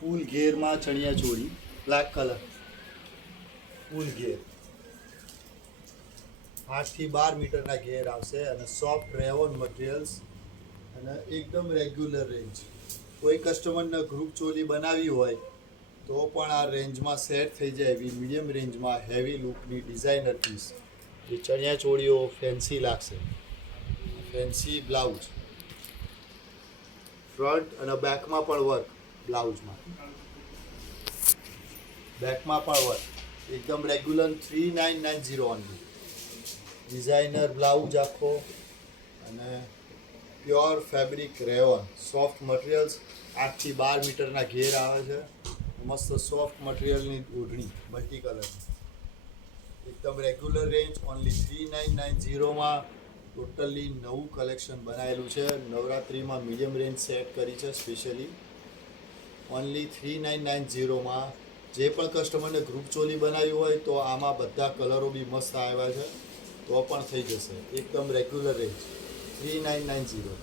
ફૂલ ઘેરમાં chaniya choli black colour ફૂલ ઘેર 8 થી 12 મીટરના ઘેર આવશે અને સોફ્ટ રેવોન મટીરિયલ્સ અને એકદમ રેગ્યુલર રેન્જ. કોઈ કસ્ટમરને ગ્રુપ ચોલી બનાવી હોય તો પણ આ રેન્જમાં સેટ થઈ જાય એવી મીડિયમ રેન્જમાં હેવી લુકની ડિઝાઇનર પીસ. જે ચણિયા ચોળીઓ ફેન્સી લાગશે. ફેન્સી બ્લાઉઝ ફ્રન્ટ અને બેકમાં પણ વર્ક. બ્લાઉઝમાં બેકમાં પણ વર્ક એકદમ રેગ્યુલર 3990 ઓનલી. ડિઝાઇનર બ્લાઉઝ આખો અને pure fabric rayon soft materials 8 થી 12 મીટરના ઘેર આવે છે. મસ્ત સોફ્ટ મટીરિયલની ઓઢણી મલ્ટી કલર એકદમ રેગ્યુલર રેન્જ ઓનલી 3990માં. ટોટલી નવું કલેક્શન બનાવેલું છે. નવરાત્રિમાં મીડિયમ રેન્જ સેટ કરી છે સ્પેશિયલી ઓનલી 3990માં. જે પણ કસ્ટમરને ગ્રુપ ચોલી બનાવી હોય તો આમાં બધા કલરો બી મસ્ત આવ્યા છે તો પણ થઈ જશે. એકદમ રેગ્યુલર રેન્જ 3990.